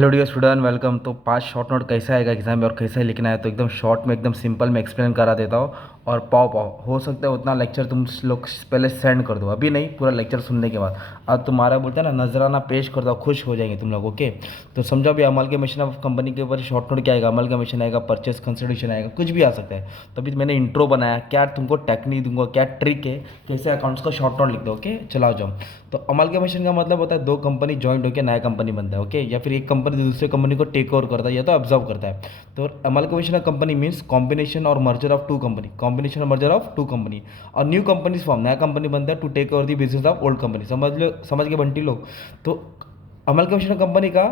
Hello dear student, welcome. तो 5 short note कैसा आएगा एग्जाम में और कैसे लिखना है, तो एकदम शॉर्ट में एकदम सिंपल में एक्सप्लेन करा देता हूँ। और पाओ पाओ हो सकता है उतना लेक्चर तुम लोग पहले सेंड कर दो, अभी नहीं, पूरा लेक्चर सुनने के बाद। अब तुम्हारा बोलते हैं ना, नजराना पेश कर दो, खुश हो जाएंगे तुम लोग। ओके, तो समझो अभी अमलगमेशन ऑफ कंपनी के ऊपर शॉर्ट नोट क्या आएगा, अमलगमेशन आएगा, परचेस कंसिडरेशन आएगा, कुछ भी आ सकता है। तो अभी मैंने इंट्रो बनाया, क्या तुमको टेक्निक दूंगा, क्या ट्रिक है, कैसे अकाउंट्स का शॉर्ट नोट लिख दो। ओके, चलाओ जाओ। तो अमलगमेशन का मतलब होता है दो कंपनी ज्वाइंट होकर नया कंपनी बनता है। ओके, या फिर एक कंपनी दूसरे कंपनी को टेक ओवर करता है या तो ऑब्जर्व करता है। तो amalgamation of company means combination और merger of two company, combination और मर्जर ऑफ टू कंपनी। और न्यू कंपनी फॉर्म, नया कंपनी बनता है to take over the business of old company. समझ लो, समझ के बंटी लोग। तो अमलगमेशन ऑफ कंपनी का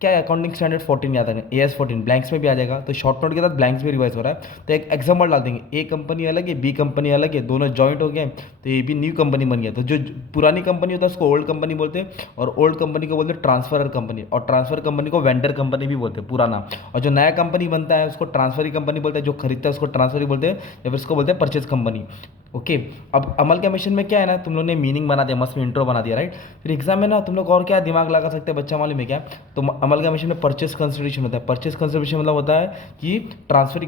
क्या है, अकाउंटिंग स्टैंडर्ड 14 याद है, एएस 14 ब्लैंक्स में भी आ जाएगा। तो शॉर्ट नोट के साथ ब्लैंक्स भी रिवाइज हो रहा है। तो एक एग्जाम्पल डाल देंगे, ए कंपनी अलग है, बी कंपनी अलग है, दोनों जॉइंट हो गए, तो ये भी न्यू कंपनी बन गया। तो जो पुरानी कंपनी होता है उसको ओल्ड कंपनी बोलते हैं, और ओल्ड कंपनी को बोलते हैं ट्रांसफर कंपनी, और ट्रांसफर कंपनी को वेंडर कंपनी भी बोलते हैं पुराना। और जो नया कंपनी बनता है उसको ट्रांसफरी कंपनी बोलते हैं, जो खरीदता है उसको ट्रांसफरी बोलते हैं, या फिर उसको बोलते हैं परचेज कंपनी। ओके, अब अमलगमेशन में क्या है ना, तुम लोग ने मीनिंग बना दिया, मस्त में इंट्रो बना दिया, राइट। फिर एग्जाम में ना तुम लोग और क्या दिमाग लगा सकते हैं, बच्चा मालूम है क्या। तो अमलगमेशन में परचेस कंसिडरेशन होता है। परचेस कंसिडरेशन मतलब होता है कि ट्रांसफर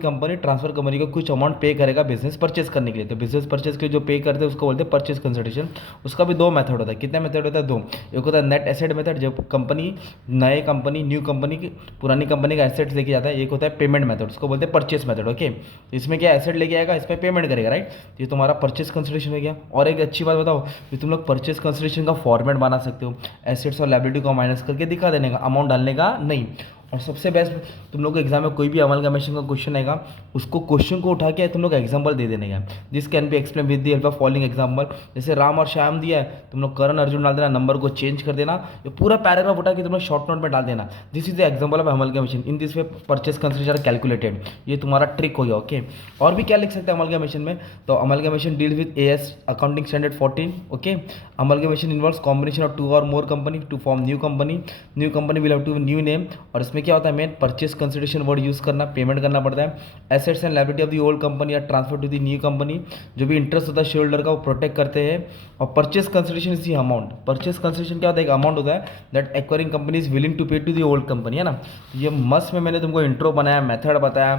कंपनी को कुछ अमाउंट पे करेगा बिजनेस परचेस करने के लिए। तो बिजनेस परचेस के लिए जो पे करते हैं उसको बोलते हैं परचेस कंसिडरेशन। उसका भी दो मेथड होता है। कितने मेथड होता है, दो। एक होता है नेट एसेट मेथड, जब कंपनी न्यू कंपनी की पुरानी कंपनी का एसेट्स लेके जाता है। एक होता है पेमेंट मेथड, उसको बोलते हैं परचेस मेथड। ओके, इसमें क्या एसेट लेके आएगा, इस पर पेमेंट करेगा, राइट। ये तुम्हारा परचेस कंसिडरेशन हो गया। और एक अच्छी बात बताओ कि तुम लोग परचेस कंसिडरेशन का फॉर्मेट बना सकते हो, एसेट्स और लायबिलिटी को माइनस करके दिखा देने का, अमाउंट डालने का नहीं। और सबसे बेस्ट, तुम लोग को एग्जाम में कोई भी अमलगमेशन का क्वेश्चन आएगा, उसको क्वेश्चन को उठा के तुम लोग एग्जाम्पल दे देने का। This can be explain with the help of following example. जैसे राम और श्याम दिया है, तुम लोग करण अर्जुन डाल देना, नंबर को चेंज कर देना, ये पूरा पैराग्राफ उठा के तुम लोग शॉर्ट नोट में डाल देना। This is the example of amalgamation, in this way purchase consideration calculated. ये तुम्हारा ट्रिक हो गया। ओके, और भी क्या लिख सकते हैं अमलगमेशन में, तो amalgamation deal with AS accounting standard 14। Okay, amalgamation involves combination of two और more company to form new company. New company will have to new name. और इसमें क्या होता है, main purchase consideration word use करना, payment करना पड़ता है। Assets and liability of the old company are transfer to the new company. जो भी इंटरेस्ट होता है शेयर होल्डर का, वो प्रोटेक्ट करते हैं। और purchase consideration is the amount. Purchase consideration क्या होता है, एक अमाउंट होता है that acquiring company is willing to pay to the old company, है ना। ये मस्त में मैंने तुमको इंट्रो बनाया, मेथड बताया।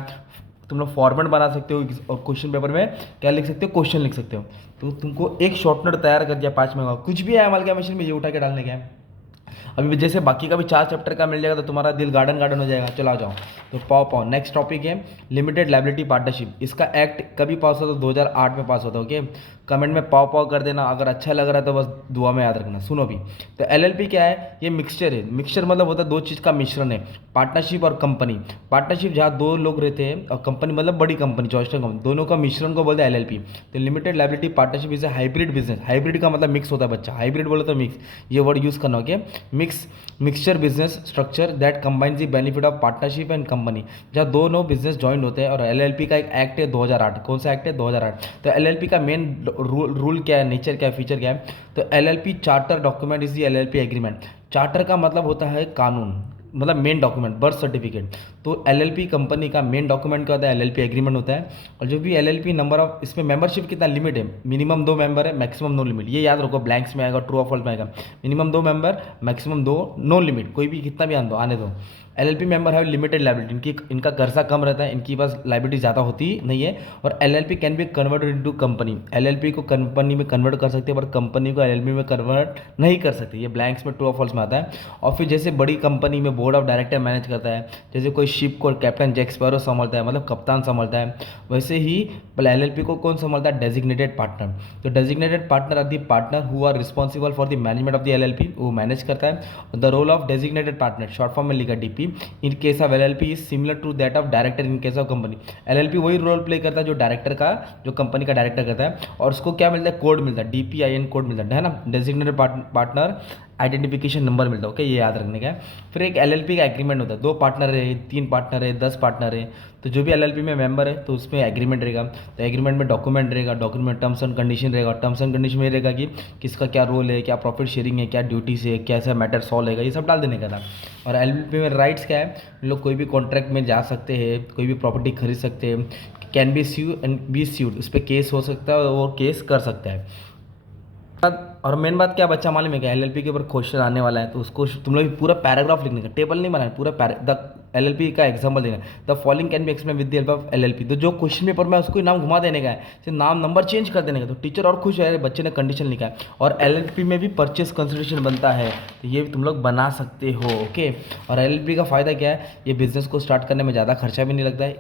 तुम लोग फॉर्मेट बना सकते हो और क्वेश्चन पेपर में क्या लिख सकते हो, क्वेश्चन लिख सकते हो। तो तुमको एक शॉर्ट नोट तैयार कर दिया 5 में, कुछ भी है अमलगमेशन में, ये उठा के डालने का है। अभी जैसे बाकी का भी 4 चैप्टर का मिल जाएगा तो तुम्हारा दिल गार्डन गार्डन हो जाएगा। चलो आ जाओ। तो पाओ पाओ नेक्स्ट टॉपिक है लिमिटेड लायबिलिटी पार्टनरशिप। इसका एक्ट कभी पास होता है, 2008 में पास होता है। ओके, कमेंट में पाओ पाओ कर देना, अगर अच्छा लग रहा है तो बस दुआ में याद रखना। सुनो भी, तो एलएलपी क्या है, ये मिक्सचर है। मिक्सचर मतलब होता है दो चीज़ का मिश्रण है, पार्टनरशिप और कंपनी। पार्टनरशिप जहाँ दो लोग रहते हैं, और कंपनी मतलब बड़ी कंपनी, जॉइंट कंपनी, दोनों का मिश्रण को बोलते हैं एलएलपी। तो limited liability partnership is a hybrid business. Hybrid का मतलब मिक्स होता है बच्चा, हाइब्रिड बोले तो मिक्स, ये वर्ड यूज़ करना। Okay, mixture business structure that combines the benefit of partnership and company, जहाँ दोनों बिजनेस ज्वाइन होते हैं। और एलएलपी का एक एक्ट है 2008। कौन सा एक्ट है, 2008। तो एलएलपी का मेन रूल क्या है, नेचर क्या है, फीचर क्या है। तो LLP charter document is the LLP agreement. Charter का मतलब होता है कानून, मतलब मेन डॉक्यूमेंट, बर्थ सर्टिफिकेट। तो एलएलपी कंपनी का मेन डॉक्यूमेंट क्या होता है, एलएलपी एग्रीमेंट होता है। और जो भी एलएलपी नंबर ऑफ, इसमें मेंबरशिप कितना लिमिट है, मिनिमम 2 मेंबर है, मैक्सिमम नो लिमिट। ये याद रखो, ब्लैंक्स में आएगा, ट्रू और फॉल्स में आएगा। Minimum 2 member, maximum 2, no limit, कोई भी कितना भी आने दो। एलएलपी मेंबर है लिमिटेड लायबिलिटी, इनका कर्जा कम रहता है, इनकी पास लायबिलिटी ज़्यादा होती नहीं है। और LLP can be converted into company. LLP को कंपनी में कन्वर्ट कर सकते हैं, पर कंपनी को एलएलपी में कन्वर्ट नहीं कर सकते। ये ब्लैंक्स में ट्रू और फॉल्स में आता है। और फिर जैसे बड़ी कंपनी में बोर्ड ऑफ डायरेक्टर मैनेज करता है, जैसे कोई शिप को कैप्टन जैक स्पैरो संभालता है, मतलब कप्तान संभालता है, वैसे ही एलएलपी को कौन संभालता है, डेजिग्नेटेड पार्टनर। तो designated partner are the partner who are responsible for the management of the LLP, वो मैनेज करता है। The role of designated partner, short form में लिखा DP, in case of LLP is similar to that of director in case of company. LLP वही role play करता है जो director का, जो कंपनी का डायरेक्टर करता है। और उसको क्या मिलता है, कोड मिलता है, डीपीआईएन कोड मिलता है ना, डेजिग्नेटेड पार्टनर आइडेंटिफिकेशन नंबर मिलता है। ओके, ये याद रखने का है। फिर एक एलएलपी का एग्रीमेंट होता है, 2 पार्टनर है, 3 पार्टनर है, 10 पार्टनर है। तो जो भी एलएलपी में मेंबर है तो उसमें एग्रीमेंट रहेगा। तो एग्रीमेंट में डॉक्यूमेंट रहेगा, डॉक्यूमेंट टर्म्स एंड कंडीशन रहेगा। टर्म्स एंड कंडीशन में रहेगा कि किसका क्या रोल है, क्या प्रॉफिट शेयरिंग है, क्या ड्यूटीज है, कैसा मैटर सॉल्व है, ये सब डाल देने का था। और एलएलपी में राइट्स क्या है, लोग कोई भी कॉन्ट्रैक्ट में जा सकते हैं, कोई भी प्रॉपर्टी खरीद सकते हैं, can be sue and be sued, उस पर केस हो सकता है, वो केस कर सकता है। और मेन बात क्या बच्चा मालूम है क्या, एलएलपी के ऊपर क्वेश्चन आने वाला है तो उसको तुम लोग पूरा पैराग्राफ लिखने का, टेबल नहीं बनाना, पूरा द एलएलपी का एग्जांपल देना, the following can be explain with the help of LLP. तो जो क्वेश्चन पेपर में उसको नाम घुमा देने का है, सिर्फ नाम नंबर चेंज कर देने का, तो टीचर और खुश है बच्चे ने कंडीशन लिखा है। और एलएलपी में भी परचेस कंसिडरेशन बनता है, तो ये भी तुम लोग बना सकते हो। ओके, और एलएलपी का फ़ायदा क्या है, ये बिजनेस को स्टार्ट करने में ज़्यादा खर्चा भी नहीं लगता है,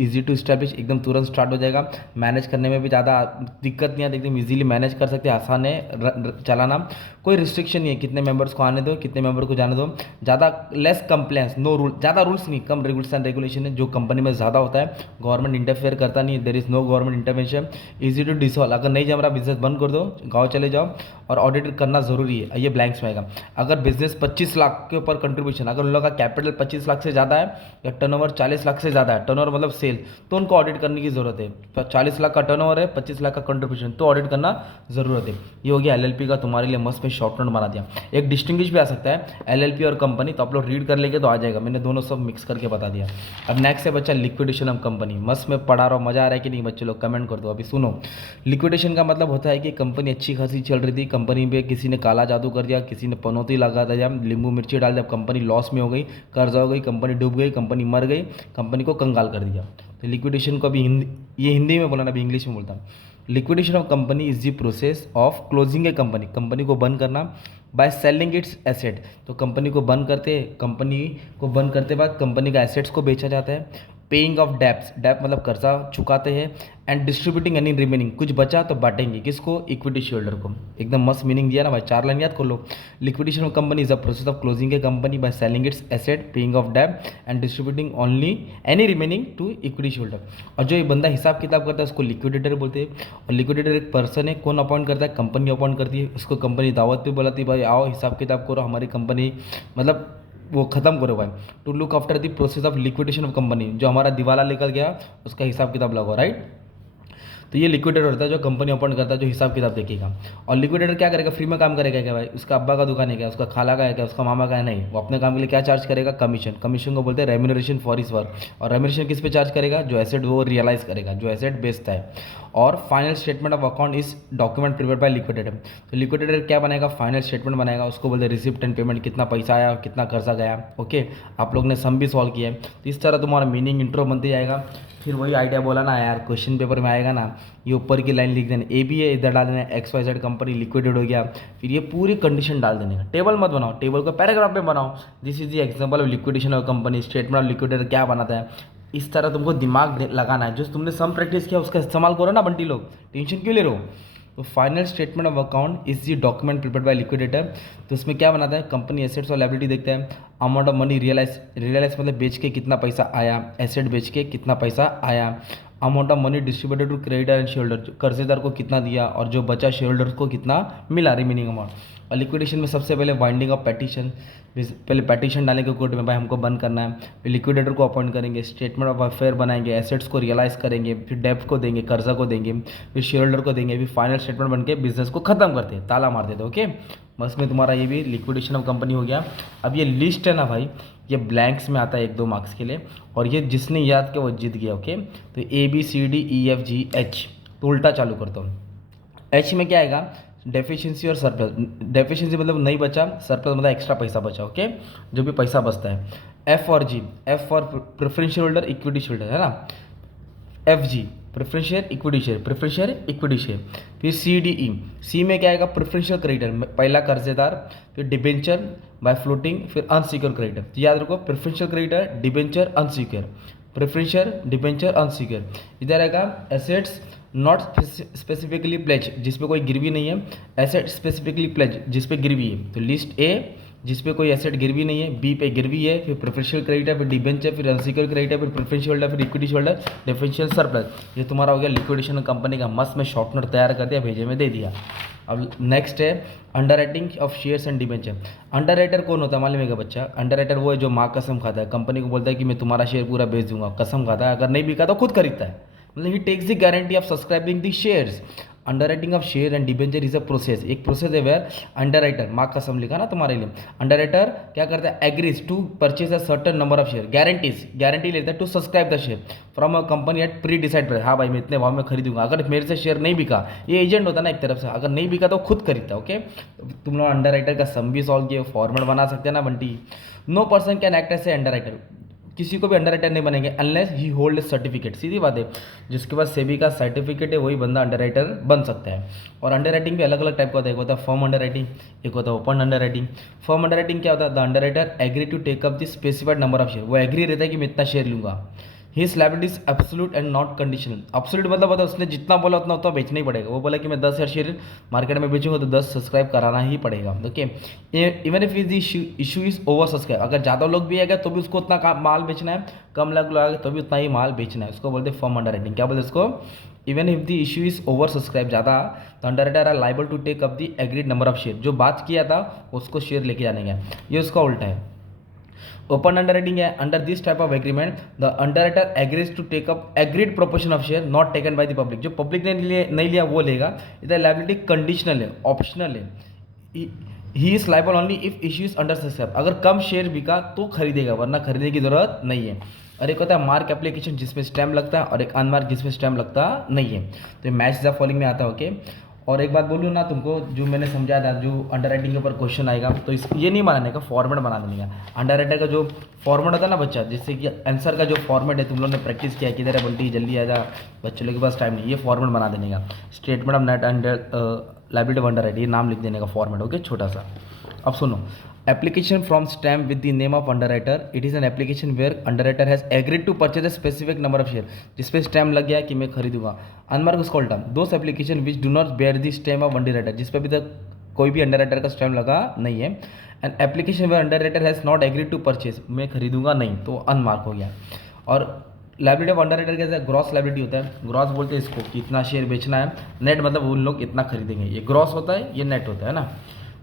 इजी टू स्टैब्लिश, एकदम तुरंत स्टार्ट हो जाएगा, मैनेज करने में भी ज़्यादा दिक्कत नहीं आती, एकदम ईजिली मैनेज कर सकते हैं, आसान है चलाना, कोई रिस्ट्रिक्शन नहीं है, कितने मेंबर्स को आने दो, कितने मेंबर को जाने दो, ज़्यादा लेस कंप्लेंस, नो रूल, ज़्यादा रूल्स नहीं, कम रूल्स एंड रेगुलेशन है जो कंपनी में ज़्यादा होता है, गवर्नमेंट इंटरफेयर करता नहीं है, there is no government intervention, easy to dissolve, अगर नहीं जम रहा बिजनेस बंद कर दो, गाँव चले जाओ, और ऑडिट करना ज़रूरी है, ये ब्लैंक्स में आएगा। अगर बिजनेस 25 लाख के ऊपर कंट्रीब्यूशन, अगर उन लोगों का कैपिटल 25 लाख से ज़्यादा है या टर्नओवर 40 लाख से ज़्यादा है, टर्नओवर मतलब सेल, तो उनको ऑडिट करने की ज़रूरत है। तो 40 लाख का टर्नओवर है, 25 लाख का कंट्रीब्यूशन, तो ऑडिट करना ज़रूरत है। ये हो गया एलएलपी का तुम्हारे लिए मस्त में शॉर्ट नोट बना दिया। एक डिस्टिंग्विश भी आ सकता है एलएलपी और कंपनी, तो आप लोग रीड कर लेंगे तो आ जाएगा, मैंने दोनों सब मिक्स करके बता दिया। अब नेक्स्ट है बच्चा लिक्विडेशन ऑफ कंपनी। मस्त में पढ़ा रहा हूँ, मजा आ रहा है कि नहीं बच्चे लोग, कमेंट कर दो। अभी सुनो, लिक्विडेशन का मतलब होता है कि कंपनी अच्छी खासी चल रही थी, कंपनी पे किसी ने काला जादू कर दिया, किसी ने पनौती लगा दिया, नींबू मिर्ची डाल दिया, कंपनी लॉस में हो गई, कर्जा हो गई, कंपनी डूब गई, कंपनी मर गई, कंपनी को कंगाल कर दिया। तो लिक्विडेशन को अभी ये हिंदी में बोला ना, अभी इंग्लिश में बोलता हूँ। Liquidation of company is the process of closing a company, company को बंद करना, बाय सेलिंग इट्स एसेट, तो कंपनी को बंद करते बाद कंपनी का एसेट्स को बेचा जाता है, पेइंग ऑफ डेप्स, डेप मतलब कर्जा चुकाते हैं, एंड डिस्ट्रीब्यूटिंग एनी रिमेनिंग, कुछ बचा तो बांटेंगे किसको, इक्विटी शेयरहोल्डर को। एकदम मस्त मीनिंग दिया ना भाई, 4 लाइन याद कर लो। Liquidation of company is the process of closing a company by selling its asset, paying off debt and distributing only any remaining to equity shareholder. और जो ये बंदा हिसाब किताब करता है उसको लिक्विडेटर बोलते हैं। और लिक्विडेटर एक पर्सन है, कौन अपॉइंट करता है, कंपनी अपॉइंट करती है, उसको कंपनी दावत पे बुलाती है, भाई आओ हिसाब किताब करो, हमारी कंपनी मतलब वो ख़त्म करो भाई, to look after the process of liquidation of company, जो हमारा दिवाला निकल गया उसका हिसाब किताब लगाओ, राइट। तो ये लिक्विडेटर होता है जो कंपनी अपॉइंट करता है, जो हिसाब किताब देखेगा। और लिक्विडेटर क्या करेगा, फ्री में काम करेगा क्या भाई, उसका अब्बा का दुकान है क्या, उसका खाला का है क्या, उसका मामा का है, नहीं, वो अपने काम के लिए क्या चार्ज करेगा, कमीशन, कमीशन को बोलते हैं रेम्यूनरेशन फॉर हिज वर्क। और रेम्यूनरेशन किस पे चार्ज करेगा, जो एसेट वो रियलाइज करेगा, जो एसेट बेचता है। और फाइनल स्टेटमेंट ऑफ अकाउंट इस डॉक्यूमेंट प्रिपेयर बाय लिक्विडेटर। तो लिक्विडेटर क्या बनाएगा, फाइनल स्टेटमेंट बनाएगा, उसको बोलते हैं रिसिप्ट एंड पेमेंट, कितना पैसा आया और कितना कर्जा गया। ओके, आप लोग ने सम भी सॉल्व किया है, तो इस तरह तुम्हारा मीनिंग इंट्रो बनते जाएगा। फिर वही आइडिया बोला ना यार, क्वेश्चन पेपर में आएगा ना, ये ऊपर की लाइन लिख देना, ए बी है, इधर डाल देना XYZ कंपनी लिक्विडेट हो गया, फिर ये पूरी कंडीशन डाल देने का। टेबल मत बनाओ, टेबल को पैराग्राफ में बनाओ, this is the example of liquidation of company, statement of liquidator क्या बनाता है, इस तरह तुमको दिमाग लगाना है। जो तुमने सम प्रैक्टिस किया उसका इस्तेमाल करो ना बंटी लोग, टेंशन क्यों ले रहे हो। तो final statement of account is the document prepared by liquidator. तो इसमें क्या बनाता है, कंपनी एसेट्स और लायबिलिटी देखता है, अमाउंट ऑफ मनी रियलाइज मतलब बेच के कितना पैसा आया, एसेट बेच के कितना पैसा आया, amount of money distributed to creditor and share holder, कर्जेदार को कितना दिया और जो बचा शेयर होल्डर को कितना मिला, रिमेनिंग अमाउंट। और लिक्विडेशन में सबसे पहले बाइंडिंग ऑफ पेटिशन, पहले पेटिशन डालेंगे कोर्ट में, भाई हमको बंद करना है, फिर लिक्विडेटर को अपॉइंट करेंगे, स्टेटमेंट ऑफ अफेयर बनाएंगे, एसेट्स को रियलाइज करेंगे, फिर डेब्ट को देंगे, कर्जा को देंगे, फिर शेयर होल्डर को देंगे, फिर फाइनल स्टेटमेंट बन के बिजनेस को खत्म करते हैं, ताला मार देते हैं। ओके, बस में तुम्हारा ये भी लिक्विडेशन ऑफ कंपनी हो गया। अब ये लिस्ट है ना भाई, ये ब्लैंक्स में आता है 1-2 मार्क्स के लिए, और ये जिसने याद किया वो जीत गया। ओके, तो ABCDEFGH, तो उल्टा चालू करता हूँ। एच में क्या आएगा, डेफिशिएंसी और सरप्लस। डेफिशिएंसी मतलब नहीं बचा, सरप्लस मतलब एक्स्ट्रा पैसा बचा। ओके, जो भी पैसा बचता है। एफ और G, F for preferential holder, equity holder है ना, FG preference share, equity share, preference share, equity share. फिर CDE, सी में क्या आएगा, प्रेफरेंशियल क्रेडिटर, पहला कर्जेदार, फिर डिबेंचर बाय फ्लोटिंग, फिर अनसिक्योर क्रेडिटर। तो याद रखो, preferential creditor, debenture, unsecure, preferential, debenture, unsecure. इधर आएगा एसेट्स नॉट स्पेसिफिकली प्लेज, जिस पे कोई गिरवी नहीं है, एसेट स्पेसिफिकली प्लेज, जिस पे गिरवी है। तो लिस्ट A जिस पे कोई एसेट गिरवी नहीं है, B पे गिरवी है, फिर प्रेफरेंशियल क्रेडिटर, फिर डिबेंचर, फिर अनसिक्योर क्रेडिटर, फिर प्रेफरेंशियल होल्डर, फिर इक्विटी होल्डर, डिफरेंशियल सरप्लस। ये तुम्हारा हो गया लिक्विडेशन कंपनी का। मस्त में शॉर्ट नोट तैयार कर दिया, भेजे में दे दिया। अब नेक्स्ट है under writing of shares and debenture. Under writer कौन होता है मालूम है क्या बच्चा, अंडर राइटर वो है जो माँ कसम खाता है, कंपनी को बोलता है कि मैं तुम्हारा शेयर पूरा बेच दूंगा, कसम खाता है, अगर नहीं बिका तो खुद खरीदता है, मतलब he takes the guarantee of subscribing the shares. Underwriting of share and debenture is a process, एक प्रोसेस है वेयर अंडर राइटर, मार्क का सम लिखा ना तुम्हारे लिए, अंडर राइटर क्या करता है, agrees to purchase a certain number of share, guarantee लेता है to subscribe the share from a company at pre decide price, हाँ भाई मैं इतने भाव में खरीदूंगा, अगर मेरे से शेयर नहीं बिका, ये एजेंट होता है ना एक तरफ से, अगर नहीं बिका तो खुद खरीदता है, ओके। तुम लोग अंडर राइटर का सम भी सॉल्व किए, फॉर्मेट बना सकते हैं ना Bunty. No person can act as a underwriter, किसी को भी अंडर राइटर नहीं बनेंगे अनलेस ही होल्ड सर्टिफिकेट, सीधी बात है, जिसके पास सेबी का सर्टिफिकेट है वही बंदा अंडर राइटर बन सकता है। और अंडर राइटिंग भी अलग अलग टाइप का होता है, एक होता है फर्म अंडर राइटिंग, एक होता है open underwriting. Firm underwriting क्या होता है, the underwriter agree to take up the specified number of share, वो एग्री रहता है कि मैं इतना शेयर लूंगा। His liability is absolute and not conditional, absolute मतलब होता है उसने जितना बोला उतना उतना बेचना ही पड़ेगा, वो बोला कि मैं 10,000 शेयर मार्केट में बेचूंगा तो 10 सब्सक्राइब कराना ही पड़ेगा, okay. Even if is issue is over subscribe, अगर ज़्यादा लोग भी आएगा तो भी उसको उतना माल बेचना है, कम लोग आएगा तो भी उतना ही माल बेचना है, उसको बोलते हैं फर्म अंडर राइटिंग। क्या बोलते हैं उसको, even if the issue is over subscribe, ज़्यादा तो underwriter are liable to take up the agreed number of share, जो बात किया था उसको शेयर लेके जाने का, ये उसका उल्टा है। ओपन अंडर राइटिंग है, under this type of agreement the underwriter agrees to take up agreed proportion of share not taken by the public, जो पब्लिक ने नहीं लिया वो लेगा, इधर लायबिलिटी कंडीशनल है, ऑप्शनल है, he is liable only if issues under subscribe, अगर कम शेयर बिका तो खरीदेगा वरना खरीदने की जरूरत नहीं है। और एक होता है मार्क एप्लीकेशन जिसमें स्टैम्प लगता है और एक अनमार्क जिसमें स्टैम्प लगता नहीं है, तो ये मैच द फॉलोइंग में आता है, ओके। और एक बात बोलूँ ना तुमको, जो मैंने समझाया था, जो अंडर राइटिंग के ऊपर क्वेश्चन आएगा तो इस ये नहीं बनाने का, फॉर्मेट बना देने का, अंडर राइटर का जो फॉर्मेट होता है ना बच्चा, जिससे कि आंसर का जो फॉर्मेट है तुम लोगों ने प्रैक्टिस किया, किधर है बोलती जल्दी आ जा, बच्चों के पास टाइम नहीं, ये फॉर्मेट बना देने का, statement of net under liability of under writing, ये नाम लिख देने का फॉर्मेट, ओके, छोटा सा। अब सुनो, application from stamp with the name of underwriter, it is an application where underwriter has agreed to purchase a specific number of share, जिसपे स्टैम्प लग गया कि मैं खरीदूंगा। अनमार्क उसका उल्टा, those application which do not bear the stamp of underwriter, जिस पे अभी तक कोई भी अंडर राइटर का स्टैम्प लगा नहीं है। And application where underwriter has not agreed to purchase, मैं खरीदूंगा नहीं, तो अनमार्क हो गया। और लायबिलिटी ऑफ अंडर राइटर कैसा है, ग्रॉस लायबिलिटी होता है, ग्रॉस बोलते हैं इसको कि इतना शेयर बेचना है, नेट मतलब उन लोग इतना खरीदेंगे, ये ग्रॉस होता है, ये नेट होता है ना।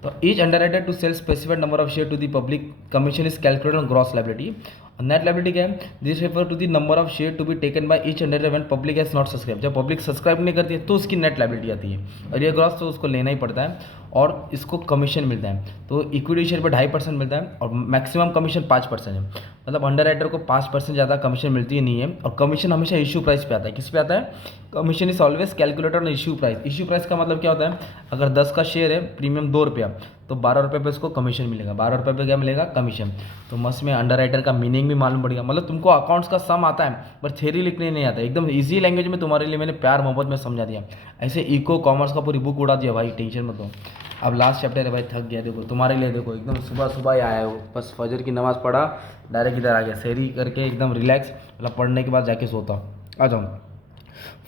तो each underwriter to sell specified number of share to the public commission is calculated on gross liability. Net liability क्या है, this refer to the number of share to be taken by each underwriter when public has not subscribe, जब public subscribe नहीं करती है तो उसकी net liability आती है, और ये ग्रॉस तो उसको लेना ही पड़ता है, और इसको कमीशन मिलता है, तो इक्विटी शेयर पर 2.5% मिलता है और मैक्सिमम कमीशन 5% है, मतलब अंडर राइटर को 5% ज़्यादा कमीशन मिलती है नहीं है। और कमीशन हमेशा इशू प्राइस पे आता है, किस पे आता है, commission is always calculated on issue price. Issue price का मतलब क्या होता है, अगर 10 का शेयर है, प्रीमियम 2 रुपया, तो 12 रुपये पे उसको कमीशन मिलेगा, 12 रुपये पे क्या मिलेगा, कमीशन। तो मस्त में अंडर राइटर का मीनिंग भी मालूम पड़ेगा, मतलब तुमको अकाउंट्स का सम आता है पर थ्योरी लिखने नहीं आता, एकदम ईजी लैंग्वेज में तुम्हारे लिए मैंने प्यार मोहब्बत में समझा दिया, ऐसे इको कॉमर्स का पूरी बुक उड़ा दिया भाई, टेंशन मत लो। अब लास्ट चैप्टर है भाई, थक गया, देखो तुम्हारे लिए, देखो एकदम सुबह सुबह ही आया हो, बस फजर की नमाज़ पढ़ा, डायरेक्ट इधर आ गया, सहरी करके एकदम रिलैक्स, मतलब पढ़ने के बाद जाके सोता। आ जाऊँ,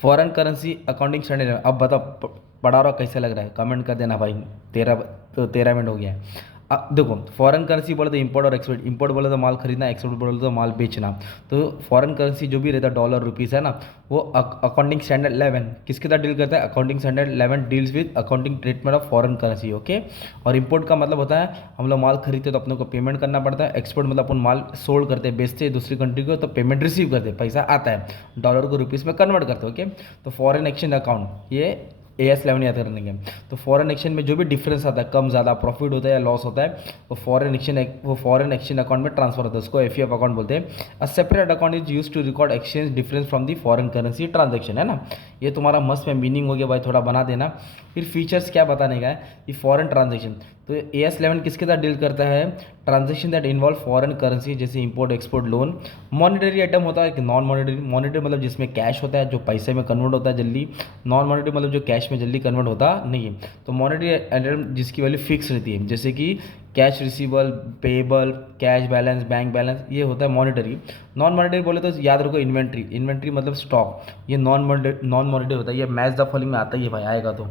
फॉरेन करेंसी अकाउंटिंग स्टैंडर्ड, अब बताओ पढ़ा रहा कैसे लग रहा है, कमेंट कर देना भाई, 13 मिनट हो गया है। अब देखो, फॉरेन करेंसी बोले तो इंपोर्ट और एक्सपोर्ट, इंपोर्ट बोले तो माल खरीदना, एक्सपोर्ट बोले तो माल बेचना, तो फॉरेन करेंसी जो भी रहता है डॉलर रुपीज़ है ना, वो अकाउंटिंग स्टैंडर्ड 11 किसके साथ डील करता है, accounting standard 11 deals with accounting treatment of foreign currency, okay. और इंपोर्ट का मतलब होता है हम लोग माल खरीदते तो अपने को पेमेंट करना पड़ता है, एक्सपोर्ट मतलब अपन माल सोल्ड करते हैं, बेचते हैं दूसरी कंट्री को, तो पेमेंट रिसीव करते हैं, पैसा आता है, डॉलर को रुपीज़ में कन्वर्ट करते हैं, ओके। तो फॉरेन एक्सचेंज अकाउंट, ये AS11 याद करने के। तो फॉरेन एक्सचेंज में जो भी डिफरेंस आता है, कम ज़्यादा प्रॉफिट होता है या लॉस होता है, वो फॉरेन एक्सचेंज अकाउंट में ट्रांसफर होता है, उसको FEF अकाउंट बोलते हैं। A separate account is use to record exchange difference from the foreign currency transaction, है ना। ये तुम्हारा मस्त में मीनिंग हो गया भाई, थोड़ा बना देना। फिर फीचर्स क्या बताने का है, ये फॉरेन ट्रांजेक्शन, तो AS11 किसके साथ डील करता है, transaction that involve foreign currency, जैसे import export loan. Monetary item होता है कि नॉन मॉनिटरी, मॉनिटरी मतलब जिसमें कैश होता है, जो पैसे में कन्वर्ट होता है जल्दी, नॉन मॉनिटरी मतलब जो कैश में जल्दी कन्वर्ट होता नहीं है। तो मॉनिटरी आइटम जिसकी वैल्यू फिक्स रहती है, जैसे कि cash receivable, payable, cash balance, bank balance, ये होता है मॉनिटरी। नॉन मॉनिटरी बोले तो याद रखो इन्वेंट्री, इन्वेंट्री मतलब स्टॉक, ये नॉन मॉनिटरी होता है, ये मैच द फॉलोइंग में आता ही है भाई, आएगा तो।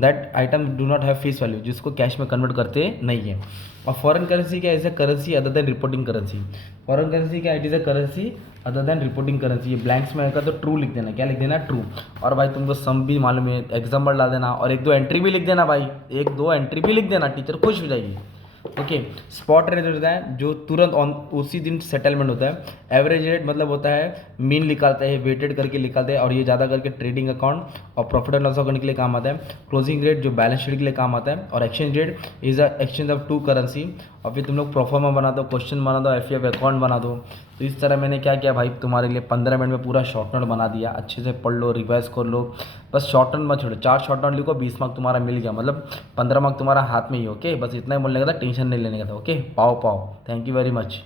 That item do not have face value, जिसको कैश में कन्वर्ट करते नहीं है। और फॉरेन करेंसी क्या, ऐसे currency other than reporting currency, foreign currency क्या, it is a currency other than reporting currency. ये ब्लैंक्स में आएगा तो ट्रू लिख देना, क्या लिख देना, ट्रू। और भाई तुमको सम भी मालूम है, एग्जाम्पल डाल देना, और 1-2 एंट्री भी लिख देना भाई, 1-2 एंट्री भी लिख देना, टीचर खुश हो जाएगी। ओके। स्पॉट रेट होता है जो तुरंत ऑन उसी दिन सेटलमेंट होता है। एवरेज रेट मतलब होता है मीन निकालते हैं, वेटेड करके निकालते हैं, और ये ज़्यादा करके ट्रेडिंग अकाउंट और प्रॉफिट एंड लॉस अकाउंट के लिए काम आता है। क्लोजिंग रेट जो बैलेंस शीट के लिए काम आता है। और exchange rate is the exchange of two currency. और फिर तुम लोग प्रोफार्मा बना दो, क्वेश्चन बना दो, एफ अकाउंट बना दो। तो इस तरह मैंने क्या किया भाई, तुम्हारे लिए 15 मिनट में पूरा शॉर्ट नोट बना दिया। अच्छे से पढ़ लो, रिवाइज कर लो, बस शॉर्ट नोट मत छोड़ो। 4 शॉर्ट नोट लिखो, 20 मार्क तुम्हारा मिल गया, मतलब 15 मार्क तुम्हारा हाथ में ही। ओके, बस इतना ही बोलने का था, टेंशन नहीं लेने का था। ओके, पाओ पाओ। Thank you very much.